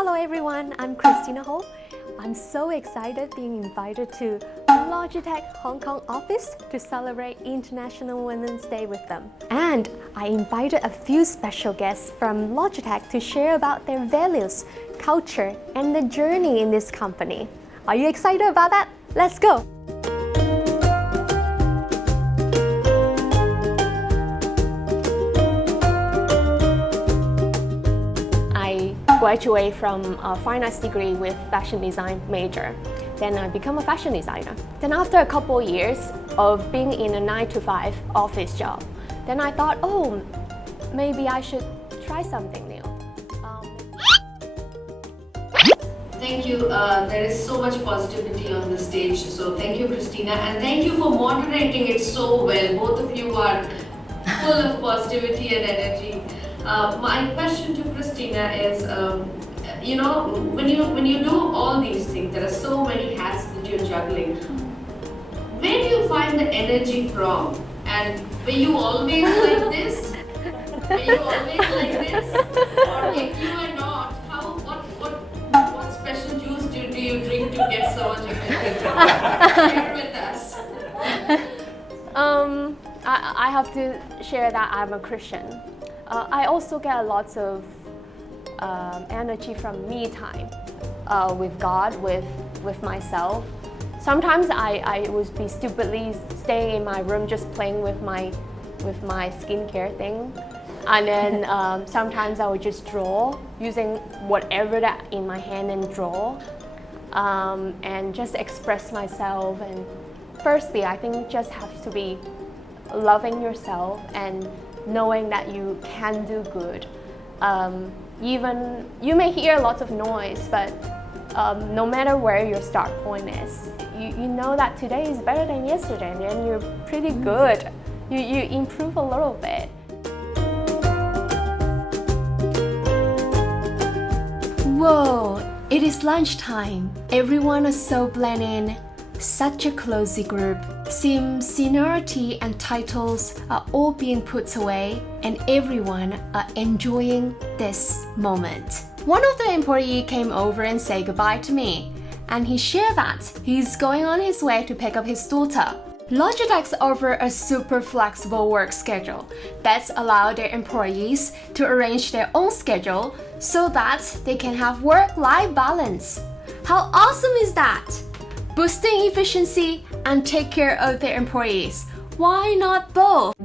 Hello everyone, I'm Christina Ho. I'm so excited being invited to Logitech Hong Kong office to celebrate International Women's Day with them. And I invited a few special guests from Logitech to share about their values, culture, and the journey in this company. Are you excited about that? Let's go! I graduated from a fine arts degree with fashion design major. Then I become a fashion designer. Then after a couple years of being in a 9-to-5 office job, then I thought, oh, maybe I should try something new. Thank you. There is so much positivity on the stage. So thank you, Christina, and thank you for moderating it so well. Both of you are full of positivity and energy. My question to Christina is, when you do all these things, there are so many hats that you're juggling. Where do you find the energy from? And were you always like this? Were you always like this? Or if you are not, what special juice do you drink to get so much energy? Share with us. I have to share that I'm a Christian. I also get lots of energy from me time with God, with myself. Sometimes I would be stupidly staying in my room just playing with my skincare thing. And then sometimes I would just draw using whatever that in my hand and draw and just express myself. And firstly, I think just have to be loving yourself and knowing that you can do good. Even you may hear lots of noise, but no matter where your start point is, you know that today is better than yesterday, and then you're pretty good. You improve a little bit. Whoa, it is lunchtime. Everyone is so blended in. Such a cozy group. Seems seniority and titles are all being put away and everyone are enjoying this moment. One of the employees came over and said goodbye to me, and he shared that he's going on his way to pick up his daughter. Logitech offers a super flexible work schedule that allows their employees to arrange their own schedule so that they can have work-life balance. How awesome is that? Boosting efficiency and take care of their employees. Why not both?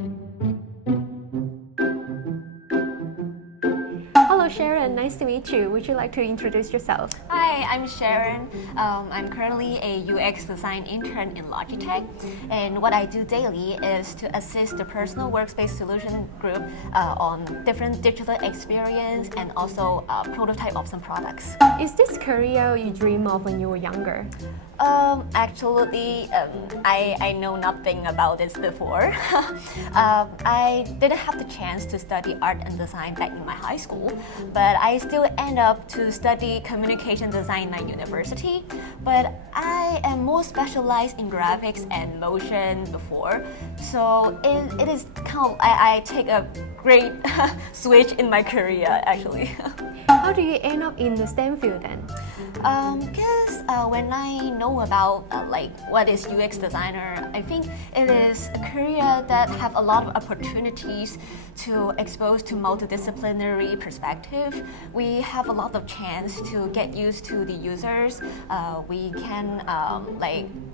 Hello Sharon, nice to meet you. Would you like to introduce yourself? Hi, I'm Sharon. I'm currently a UX design intern in Logitech, and what I do daily is to assist the personal workspace solution group on different digital experience and also prototype of some products. Is this career you dream of when you were younger? Actually, I know nothing about this before. I didn't have the chance to study art and design back in my high school, but I still end up to study communication design in my university. But I am more specialized in graphics and motion before, so it is kind of, I take a great switch in my career actually. How do you end up in the STEM field then? Because when I know about what is UX designer, I think it is a career that have a lot of opportunities to expose to multidisciplinary perspective. We have a lot of chance to get used to the users. We can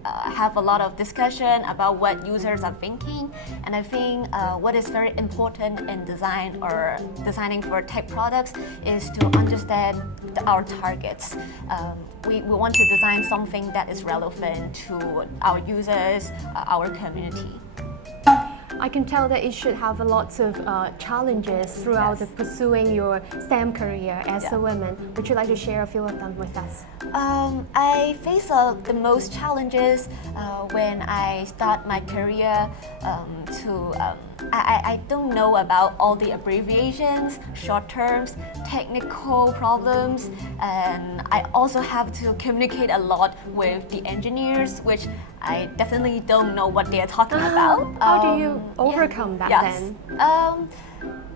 have a lot of discussion about what users are thinking, and I think what is very important in design or designing for tech products is to understand our targets. We want to design something that is relevant to our users, our community. I can tell that you should have a lot of challenges throughout pursuing your STEM career as a woman. Would you like to share a few of them with us? I face the most challenges when I start my career I don't know about all the abbreviations, short terms, technical problems, and I also have to communicate a lot with the engineers, which I definitely don't know what they are talking about. How do you overcome that then?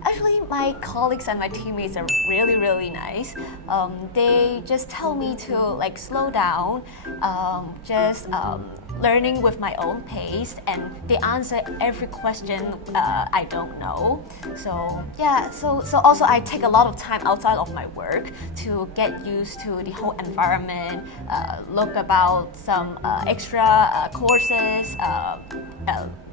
Actually, my colleagues and my teammates are really, really nice. They just tell me to like slow down, learning with my own pace, and they answer every question I don't know. So yeah, so also I take a lot of time outside of my work to get used to the whole environment, look about some extra courses,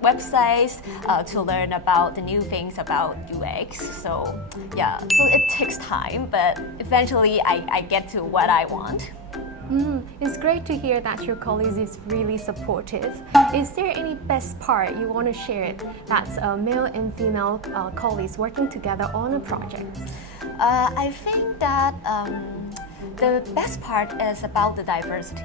websites to learn about the new things about UX. So yeah, so it takes time, but eventually I get to what I want. It's great to hear that your colleagues is really supportive. Is there any best part you want to share that's male and female colleagues working together on a project? I think that the best part is about the diversity.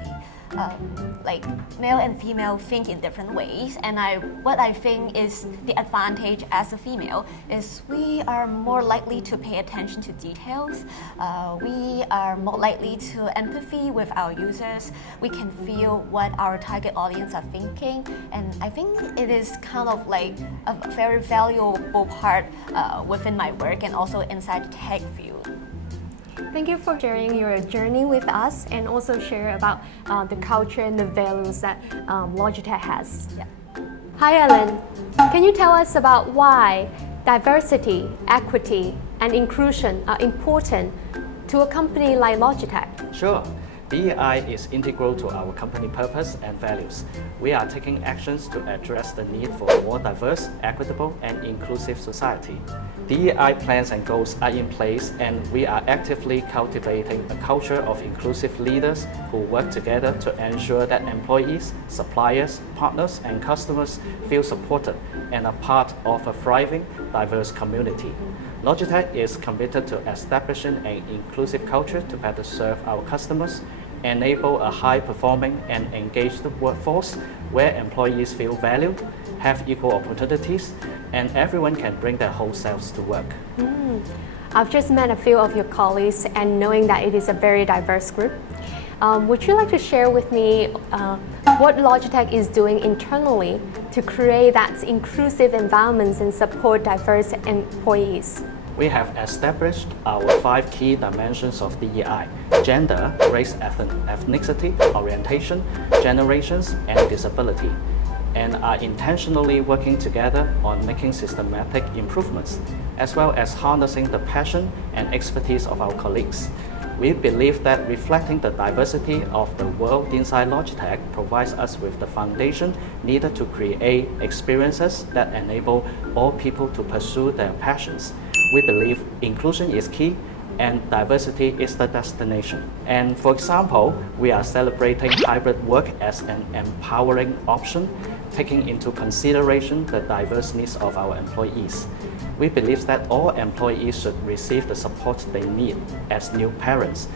Like male and female think in different ways, and what I think is the advantage as a female is we are more likely to pay attention to details. We are more likely to empathy with our users. We can feel what our target audience are thinking, and I think it is kind of like a very valuable part within my work and also inside the tech field. Thank you for sharing your journey with us and also share about the culture and the values that Logitech has. Yeah. Hi Ellen, can you tell us about why diversity, equity, and inclusion are important to a company like Logitech? Sure. DEI is integral to our company purpose and values. We are taking actions to address the need for a more diverse, equitable, and inclusive society. DEI plans and goals are in place, and we are actively cultivating a culture of inclusive leaders who work together to ensure that employees, suppliers, partners, and customers feel supported and are part of a thriving, diverse community. Logitech is committed to establishing an inclusive culture to better serve our customers, enable a high-performing and engaged workforce where employees feel valued, have equal opportunities, and everyone can bring their whole selves to work. I've just met a few of your colleagues, and knowing that it is a very diverse group, would you like to share with me what Logitech is doing internally to create that inclusive environments and support diverse employees? We have established our 5 key dimensions of DEI: gender, race, ethnicity, orientation, generations, and disability, and are intentionally working together on making systematic improvements, as well as harnessing the passion and expertise of our colleagues. We believe that reflecting the diversity of the world inside Logitech provides us with the foundation needed to create experiences that enable all people to pursue their passions. We believe inclusion is key and diversity is the destination. And for example, we are celebrating hybrid work as an empowering option, taking into consideration the diverse needs of our employees. We believe that all employees should receive the support they need as new parents,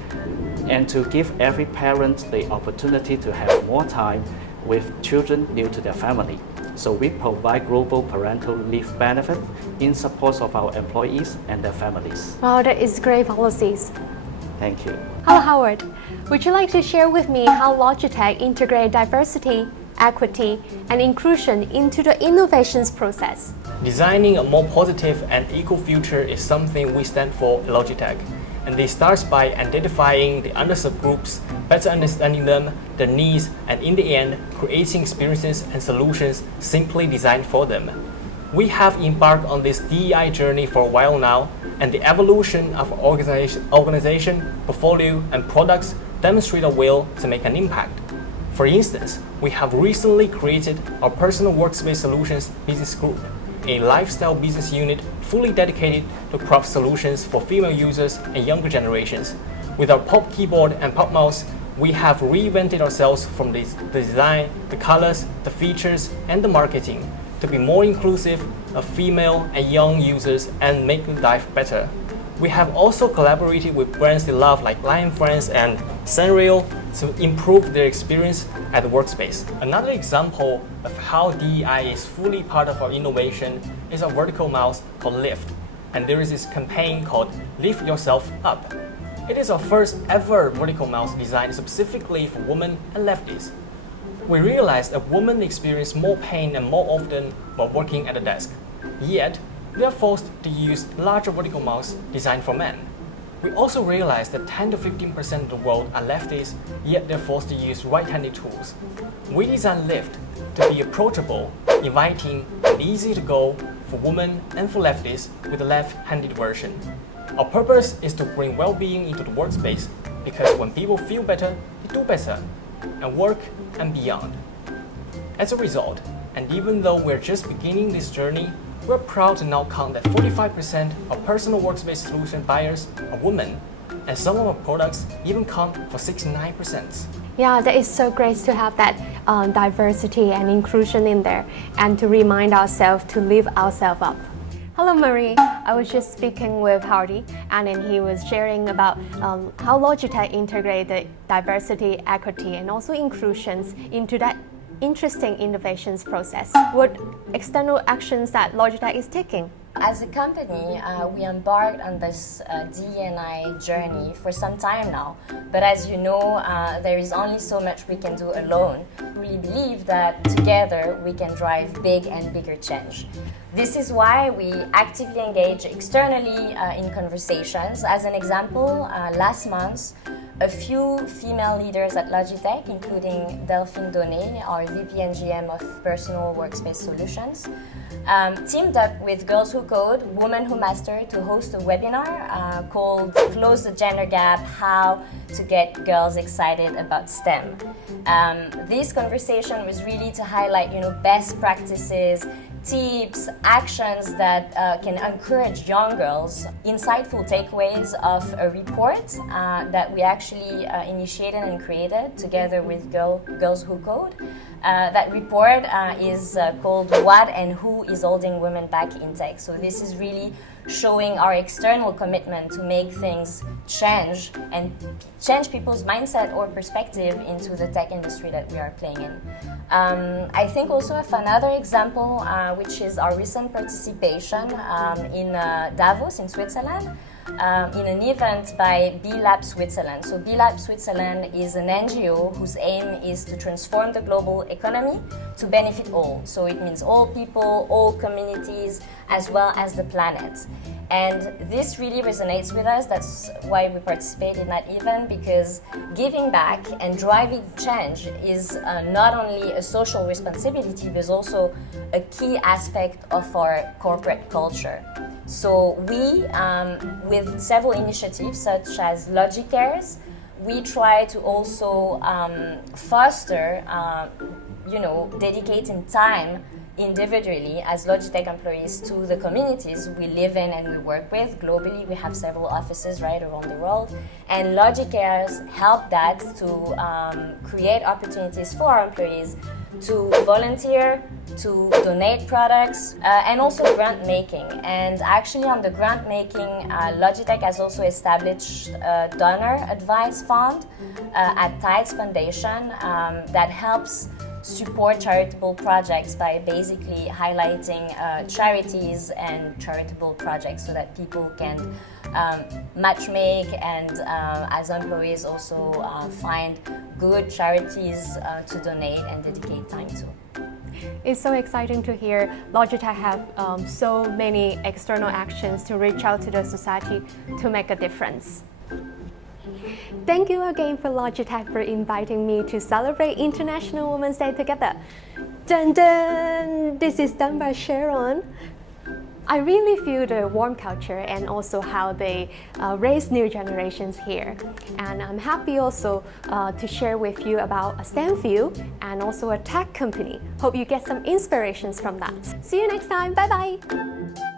and to give every parent the opportunity to have more time with children new to their family. So we provide global parental leave benefit in support of our employees and their families. Wow, that is great policies. Thank you. Hello Howard, would you like to share with me how Logitech integrate diversity, equity, and inclusion into the innovations process? Designing a more positive and equal future is something we stand for at Logitech. And this starts by identifying the underserved groups, better understanding them, their needs, and in the end, creating experiences and solutions simply designed for them. We have embarked on this DEI journey for a while now, and the evolution of our organization, portfolio, and products demonstrate a will to make an impact. For instance, we have recently created our Personal Workspace Solutions business group, a lifestyle business unit fully dedicated to craft solutions for female users and younger generations. With our Pop Keyboard and Pop Mouse, we have reinvented ourselves from the design, the colors, the features, and the marketing to be more inclusive of female and young users and make the life better. We have also collaborated with brands they love like Lion Friends and Sanrio to improve their experience at the workspace. Another example of how DEI is fully part of our innovation is our vertical mouse called Lift. And there is this campaign called Lift Yourself Up. It is our first ever vertical mouse designed specifically for women and lefties. We realized that women experience more pain and more often while working at a desk. Yet, they are forced to use larger vertical mouse designed for men. We also realize that 10 to 15% of the world are lefties, yet they're forced to use right-handed tools. We designed Lift to be approachable, inviting, and easy to go for women and for lefties with a left-handed version. Our purpose is to bring well-being into the workspace because when people feel better, they do better, and work and beyond. As a result, and even though we're just beginning this journey, we're proud to now count that 45% of personal workspace solution buyers are women, and some of our products even count for 69%. Yeah, that is so great to have that diversity and inclusion in there, and to remind ourselves to lift ourselves up. Hello Marie, I was just speaking with Hardy, and then he was sharing about how Logitech integrated diversity, equity, and also inclusions into that interesting innovations process. What external actions that Logitech is taking? As a company, we embarked on this D&I journey for some time now. But as you know, there is only so much we can do alone. We really believe that together we can drive big and bigger change. This is why we actively engage externally in conversations. As an example, last month, a few female leaders at Logitech, including Delphine Donnet, our VP and GM of Personal Workspace Solutions, teamed up with Girls Who Code, Women Who Master to host a webinar called Close the Gender Gap, How to Get Girls Excited About STEM. This conversation was really to highlight, best practices, tips, actions that can encourage young girls, insightful takeaways of a report that we actually initiated and created together with Girls Who Code. That report is called What and Who is Holding Women Back in Tech. So this is really showing our external commitment to make things change and change people's mindset or perspective into the tech industry that we are playing in. I think also of another example, which is our recent participation in Davos in Switzerland, in an event by B-Lab Switzerland. So B-Lab Switzerland is an NGO whose aim is to transform the global economy to benefit all. So it means all people, all communities, as well as the planet. And this really resonates with us. That's why we participate in that event, because giving back and driving change is not only a social responsibility, but also a key aspect of our corporate culture. So we, with several initiatives such as Logicares, we try to also foster, dedicating time individually as Logitech employees to the communities we live in and we work with. Globally, we have several offices right around the world, and Logicares help that to create opportunities for our employees to volunteer, to donate products, and also grant making. And actually on the grant making, Logitech has also established a donor advice fund at Tides Foundation that helps support charitable projects by basically highlighting charities and charitable projects so that people can matchmake and as employees also find good charities to donate and dedicate time to. It's so exciting to hear Logitech have so many external actions to reach out to the society to make a difference. Thank you again for Logitech for inviting me to celebrate International Women's Day together. Dun dun! This is done by Sharon. I really feel the warm culture and also how they raise new generations here. And I'm happy also to share with you about a STEM field and also a tech company. Hope you get some inspirations from that. See you next time. Bye bye.